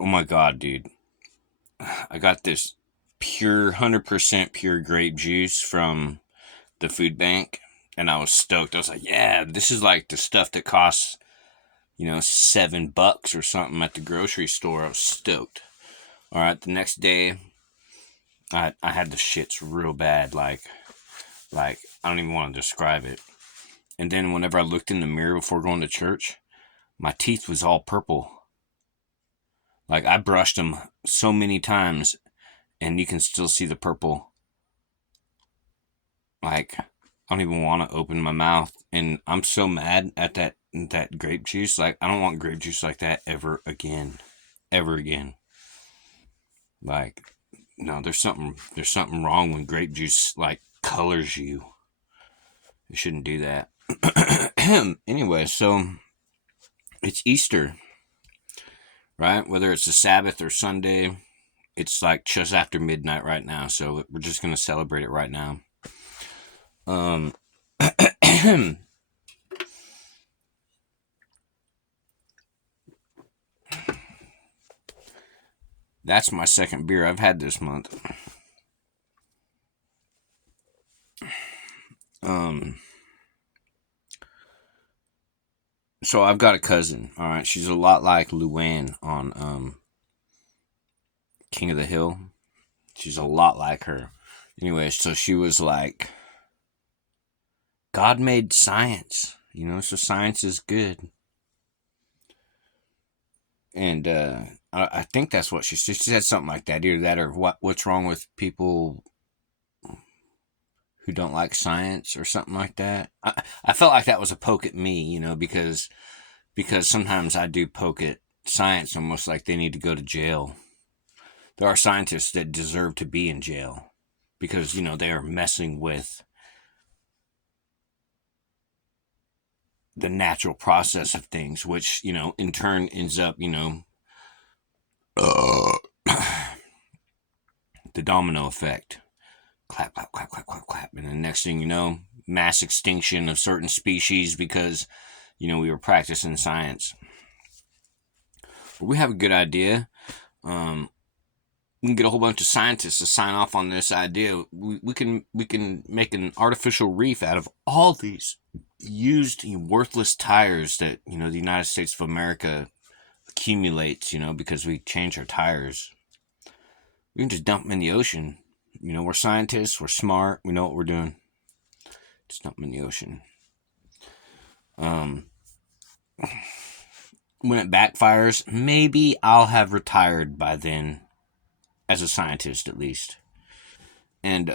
Oh my God, dude. I got this pure, 100% pure grape juice from the food bank, and I was stoked. I was like, yeah, this is like the stuff that costs, $7 or something at the grocery store. I was stoked. All right, the next day, I had the shits real bad. Like, I don't even want to describe it. And then whenever I looked in the mirror before going to church, my teeth was all purple. Like, I brushed them so many times, and you can still see the purple. Like, I don't even want to open my mouth, and I'm so mad at that grape juice. Like, I don't want grape juice like that ever again. Like, no, there's something wrong when grape juice like colors you. You shouldn't do that. Anyway, so it's Easter, right? Whether it's a Sabbath or Sunday, it's like just after midnight right now. So we're just gonna celebrate it right now. Um, that's my second beer I've had this month. Um, so I've got a cousin. All right, she's a lot like Louanne on King of the Hill. She's a lot like her. Anyway, so she was like, God made science, so science is good. And I think that's what she said. She said something like that, either that or what's wrong with people who don't like science or something like that. I felt like that was a poke at me, because sometimes I do poke at science almost like they need to go to jail. There are scientists that deserve to be in jail because, they are messing with the natural process of things, which, in turn ends up, uh, the domino effect. Clap, clap, clap, clap, clap, clap. And the next thing you know, mass extinction of certain species because, we were practicing science. We have a good idea. We can get a whole bunch of scientists to sign off on this idea. We can make an artificial reef out of all these used worthless tires that the United States of America accumulates. Because we change our tires. We can just dump them in the ocean. We're scientists. We're smart. We know what we're doing. Just dump them in the ocean. Um, when it backfires, maybe I'll have retired by then, as a scientist at least. And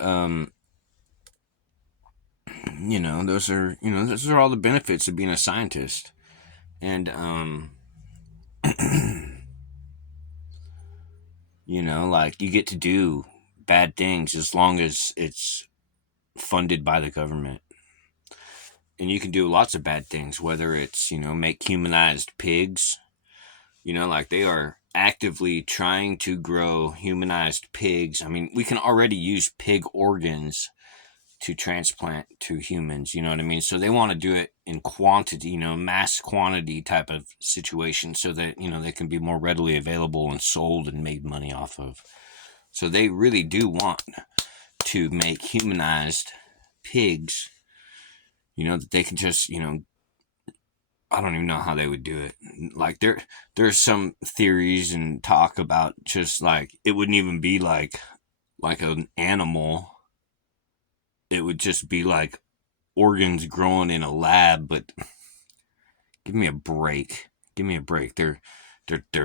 those are all the benefits of being a scientist. And like you get to do bad things as long as it's funded by the government. And you can do lots of bad things, whether it's, make humanized pigs, like they are actively trying to grow humanized pigs. I mean, we can already use pig organs to transplant to humans, you know what I mean? So they want to do it in quantity, mass quantity type of situation so that, they can be more readily available and sold and made money off of. So they really do want to make humanized pigs, that they can just, I don't even know how they would do it. Like there's some theories and talk about just like it wouldn't even be like an animal. It would just be like organs growing in a lab, but give me a break. Give me a break. They're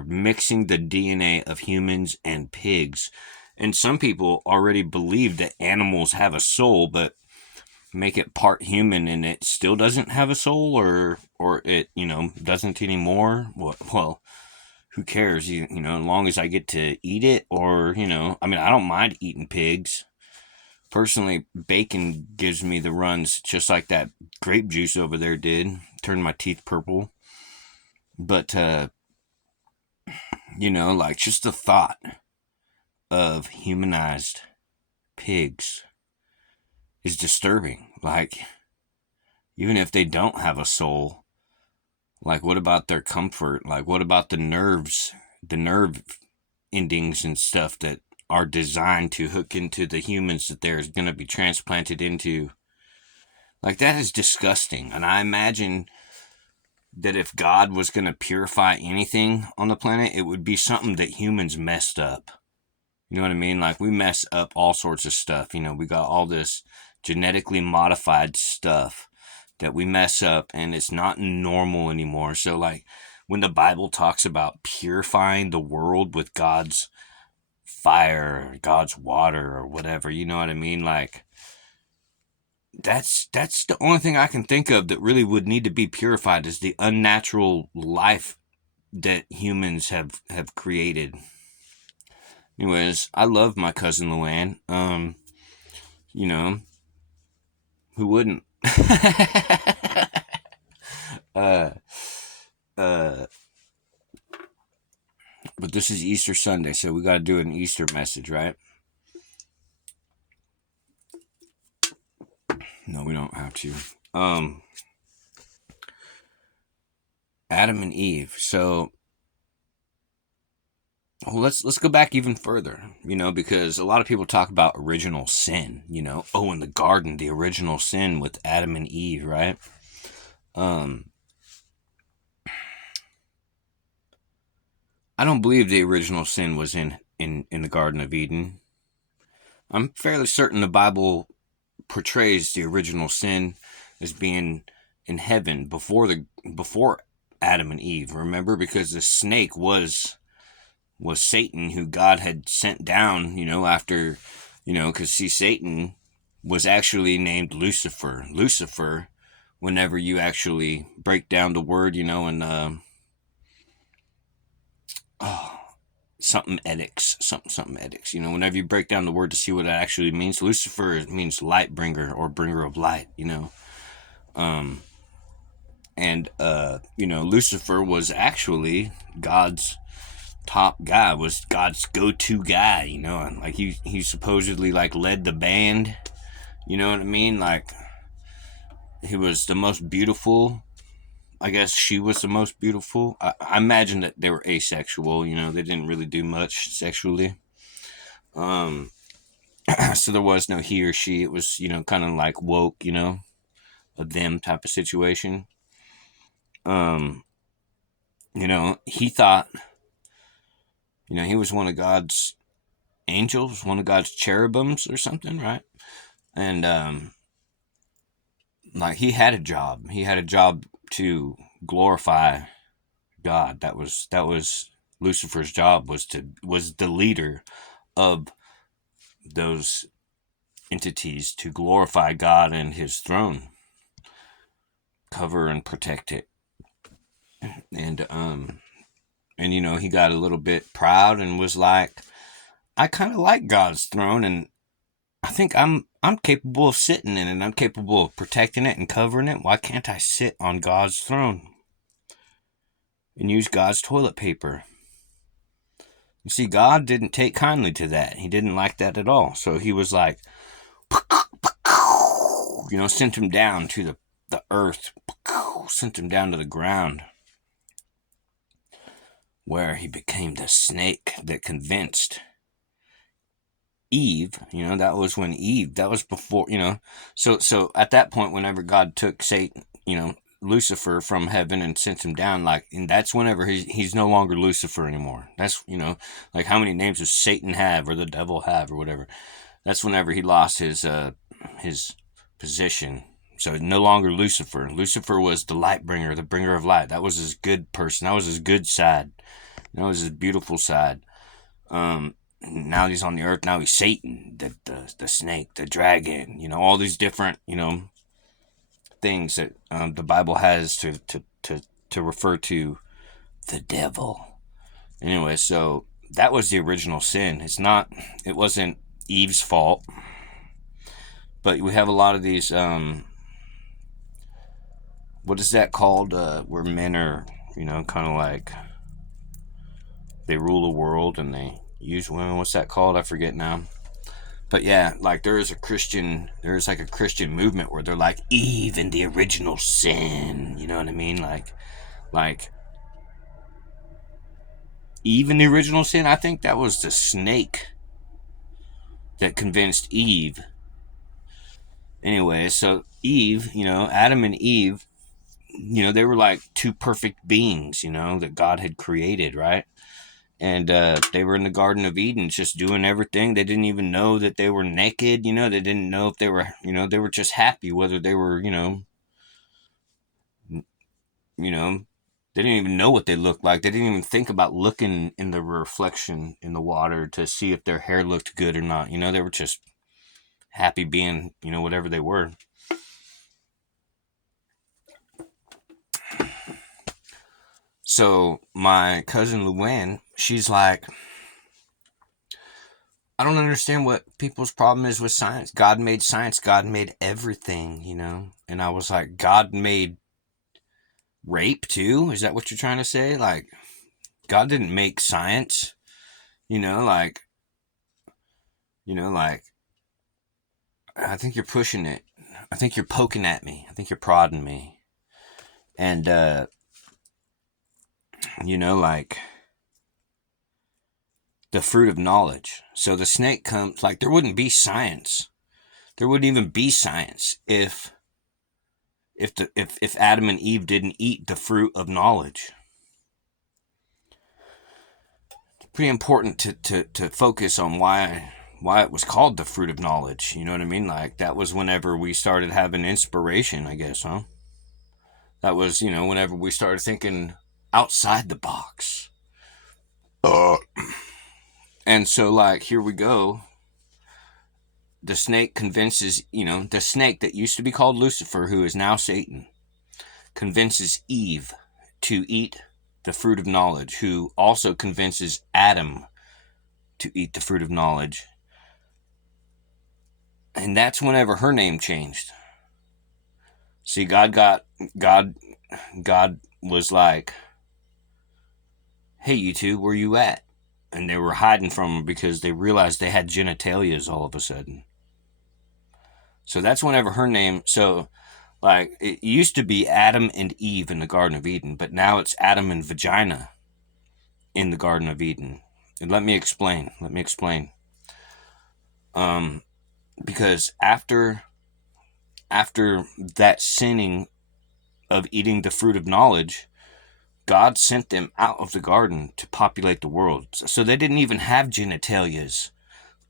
mixing the DNA of humans and pigs. And some people already believe that animals have a soul, but make it part human and it still doesn't have a soul, or it doesn't anymore. Well, who cares? As long as I get to eat it, or I mean, I don't mind eating pigs. Personally, bacon gives me the runs, just like that grape juice over there did. Turned my teeth purple. But like just the thought of humanized pigs is disturbing. Like, even if they don't have a soul, like, what about their comfort? Like, what about the nerves the nerve endings and stuff that are designed to hook into the humans that they're going to be transplanted into. Like, that is disgusting. And I imagine that if God was going to purify anything on the planet, it would be something that humans messed up. You know what I mean? Like, we mess up all sorts of stuff. You know, we got all this genetically modified stuff that we mess up, and it's not normal anymore. So, like, when the Bible talks about purifying the world with God's fire, God's water, or whatever, you know what I mean? Like, that's the only thing I can think of that really would need to be purified, is the unnatural life that humans have created. Anyways, I love my cousin Louanne. You know, who wouldn't? uh, uh, but this is Easter Sunday, so we got to do an Easter message, right? No, we don't have to. Adam and Eve. So, well, let's go back even further, you know, because a lot of people talk about original sin, you know. Oh, in the garden, the original sin with Adam and Eve, right? I don't believe the original sin was in the Garden of Eden. I'm fairly certain the Bible portrays the original sin as being in heaven before Adam and Eve. Remember, because the snake was Satan, who God had sent down, you know, after, you know, because see, Satan was actually named Lucifer. Lucifer, whenever you actually break down the word, you know, and something ethics, you know, whenever you break down the word to see what it actually means, Lucifer means light bringer or bringer of light, you know. You know, Lucifer was actually God's top guy, was God's go-to guy, you know, and like he supposedly like led the band, you know what I mean? Like, he was the most beautiful. I guess she was the most beautiful. I imagine that they were asexual, you know, they didn't really do much sexually. So there was no he or she. It was, you know, kind of like woke, you know, a them type of situation. You know, he thought, you know, he was one of God's angels, one of God's cherubims or something, right? And like, he had a job. He had a job to glorify God. That was Lucifer's job, was the leader of those entities, to glorify God and his throne, cover and protect it. And you know, he got a little bit proud and was like, I kind of like God's throne, and I think I'm capable of sitting in it. I'm capable of protecting it and covering it. Why can't I sit on God's throne and use God's toilet paper? You see, God didn't take kindly to that. He didn't like that at all. So he was like, you know, sent him down to the earth, sent him down to the ground, where he became the snake that convinced Eve. You know, that was when Eve, that was before, you know. So at that point, whenever God took Satan, you know, Lucifer from heaven and sent him down, like, and that's whenever he's no longer Lucifer anymore. That's, you know, like, how many names does Satan have, or the devil have, or whatever? That's whenever he lost his position. So no longer Lucifer. Lucifer was the light bringer, the bringer of light. That was his good person. That was his good side. That was his beautiful side. Now he's on the earth. Now he's Satan, the snake, the dragon. You know, all these different, you know, things that the Bible has to refer to the devil. Anyway, so that was the original sin. It wasn't Eve's fault, but we have a lot of these. What is that called? Where men are, you know, kind of like, they rule the world and they use women. What's that called? I forget now. But yeah, like, there is like a Christian movement where they're like, Eve and the original sin. You know what I mean? Like Eve in the original sin? I think that was the snake that convinced Eve. Anyway, so Eve, Adam and Eve, they were like two perfect beings, that God had created, right? And they were in the Garden of Eden just doing everything. They didn't even know that they were naked, they didn't know if they were, they were just happy whether they were, you know, they didn't even know what they looked like. They didn't even think about looking in the reflection in the water to see if their hair looked good or not. They were just happy being, whatever they were. So my cousin Louanne, she's like, I don't understand what people's problem is with science. God made science. God made everything. And I was like, God made rape too? Is that what you're trying to say? Like, God didn't make science. You know, like, like, I think you're pushing it. I think you're poking at me. I think you're prodding me. And, like, the fruit of knowledge. So the snake comes, like, there wouldn't be science. There wouldn't even be science if Adam and Eve didn't eat the fruit of knowledge. It's pretty important to focus on why it was called the fruit of knowledge. You know what I mean? Like, that was whenever we started having inspiration, I guess, huh? That was, whenever we started thinking outside the box. And so, like, here we go. The snake convinces, the snake that used to be called Lucifer, who is now Satan, convinces Eve to eat the fruit of knowledge, who also convinces Adam to eat the fruit of knowledge. And that's whenever her name changed. See, God was like, hey, you two, where you at? And they were hiding from him because they realized they had genitalias all of a sudden. So that's whenever her name, so like, it used to be Adam and Eve in the Garden of Eden, but now it's Adam and vagina in the Garden of Eden. And let me explain. Um, because after that sinning of eating the fruit of knowledge, God sent them out of the garden to populate the world. So they didn't even have genitalias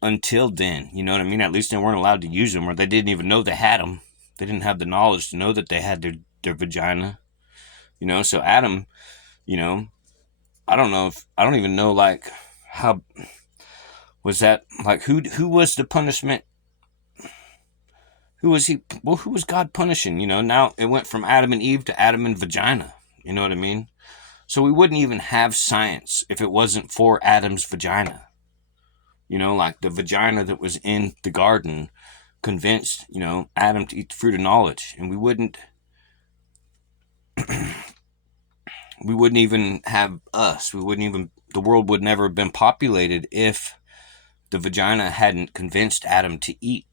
until then. You know what I mean? At least they weren't allowed to use them, or they didn't even know they had them. They didn't have the knowledge to know that they had their vagina. So Adam, I don't even know, like, how was that, like, who was the punishment? Who was God punishing? Now it went from Adam and Eve to Adam and vagina. You know what I mean? So we wouldn't even have science if it wasn't for Adam's vagina. Like, the vagina that was in the garden convinced, Adam to eat the fruit of knowledge. And we wouldn't even have us. The world would never have been populated if the vagina hadn't convinced Adam to eat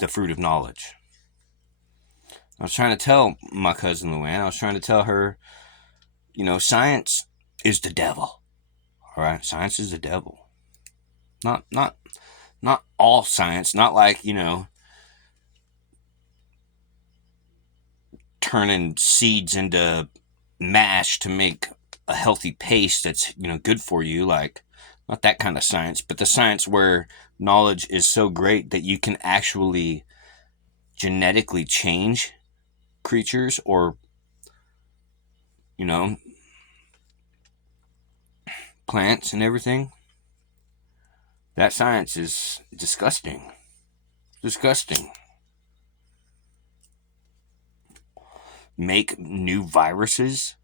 the fruit of knowledge. I was trying to tell my cousin Louanne, I was trying to tell her, science is the devil. All right, science is the devil. Not all science. Not like, turning seeds into mash to make a healthy paste that's, good for you. Like, not that kind of science, but the science where knowledge is so great that you can actually genetically change creatures, or, plants and everything. That science is disgusting. Disgusting. Make new viruses.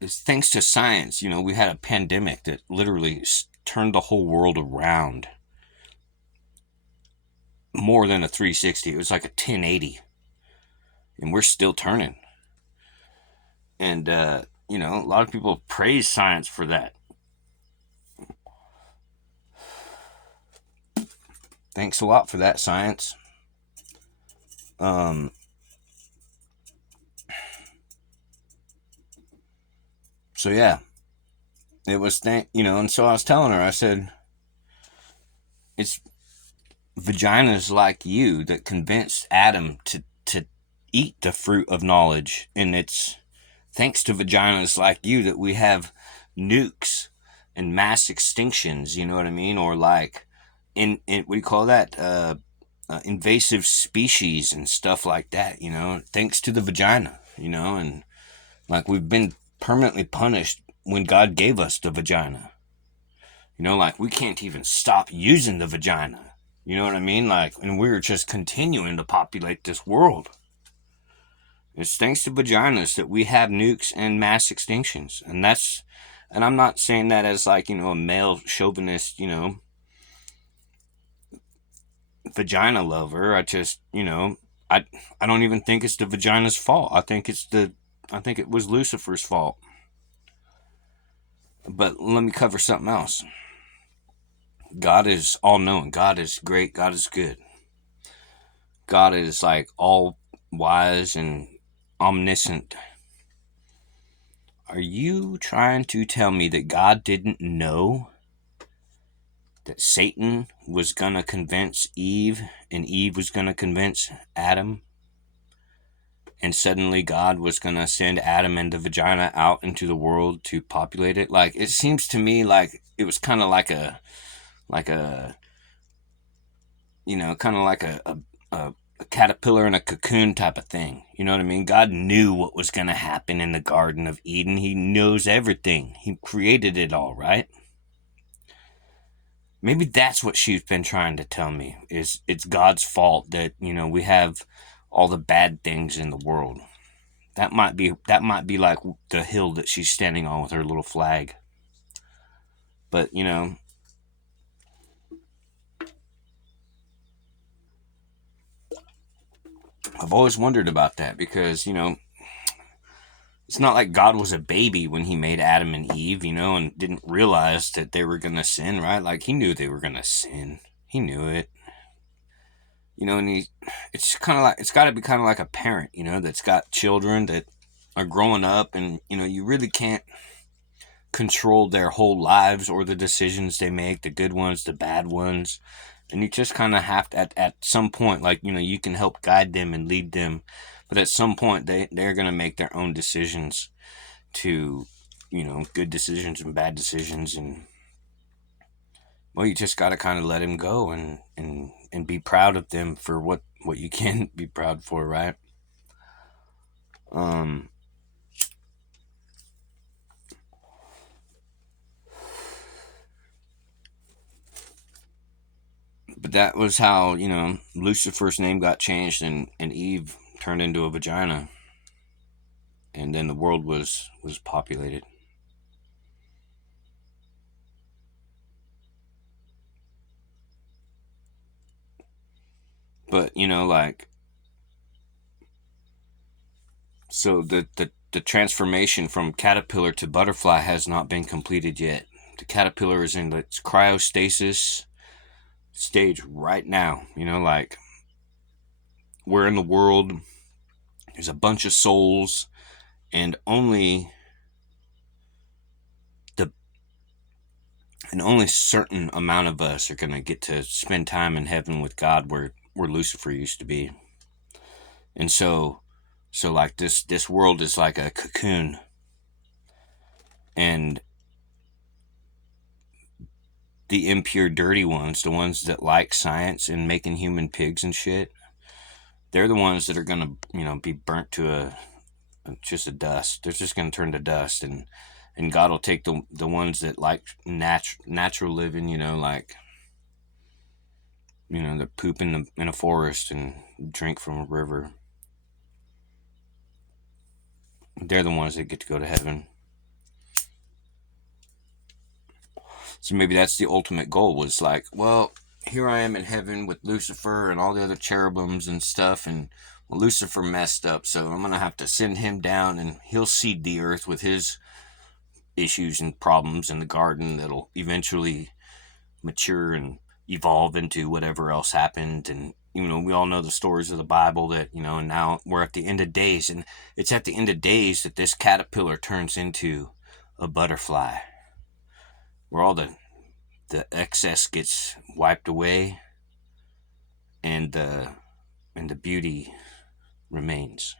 It's thanks to science. We had a pandemic that literally turned the whole world around. More than a 360. It was like a 1080. And we're still turning. And, a lot of people praise science for that. Thanks a lot for that, science. So yeah, it was and so I was telling her, I said, it's vaginas like you that convinced Adam to eat the fruit of knowledge, and it's thanks to vaginas like you that we have nukes and mass extinctions. You know what I mean? Or like in what do you call that? Invasive species and stuff like that. Thanks to the vagina. And like we've been permanently punished when God gave us the vagina. Like we can't even stop using the vagina. You know what I mean? Like, and we're just continuing to populate this world. It's thanks to vaginas that we have nukes and mass extinctions. And I'm not saying that as like, a male chauvinist, vagina lover. I, I don't even think it's the vagina's fault. I think it was Lucifer's fault. But let me cover something else. God is all knowing. God is great. God is good. God is like all wise and omniscient. Are you trying to tell me that God didn't know that Satan was going to convince Eve and Eve was going to convince Adam? And suddenly God was going to send Adam and the vagina out into the world to populate it? Like, it seems to me like it was kind of like a, kind of like a caterpillar in a cocoon type of thing. You know what I mean? God knew what was going to happen in the Garden of Eden. He knows everything. He created it all, right? Maybe that's what she's been trying to tell me, is it's God's fault that, we have all the bad things in the world. That might be like the hill that she's standing on with her little flag. But, I've always wondered about that because, it's not like God was a baby when he made Adam and Eve, and didn't realize that they were going to sin, right? Like, he knew they were going to sin. He knew it. And it's kind of like, it's got to be kind of like a parent, that's got children that are growing up, and, you really can't control their whole lives or the decisions they make, the good ones, the bad ones. And you just kind of have to, at some point, like, you can help guide them and lead them. But at some point, they're going to make their own decisions to, good decisions and bad decisions. And, well, you just got to kind of let them go and be proud of them for what you can be proud for, right? But that was how, Lucifer's name got changed, and Eve turned into a vagina. And then the world was populated. But, like, so the transformation from caterpillar to butterfly has not been completed yet. The caterpillar is in its cryostasis stage right now. Like, we're in the world, there's a bunch of souls, and only the and only certain amount of us are going to get to spend time in heaven with God, where Lucifer used to be. And so like this world is like a cocoon, and the impure dirty ones, the ones that like science and making human pigs and shit, they're the ones that are going to, be burnt to just a dust. They're just going to turn to dust, and God will take the ones that like natural living, like, that poop in a forest and drink from a river. They're the ones that get to go to heaven. So maybe that's the ultimate goal, was like, well, here I am in heaven with Lucifer and all the other cherubims and stuff, and well, Lucifer messed up, so I'm going to have to send him down, and he'll seed the earth with his issues and problems in the garden that'll eventually mature and evolve into whatever else happened. And we all know the stories of the Bible that, and now we're at the end of days, and it's at the end of days that this caterpillar turns into a butterfly. where all the excess gets wiped away and the beauty remains.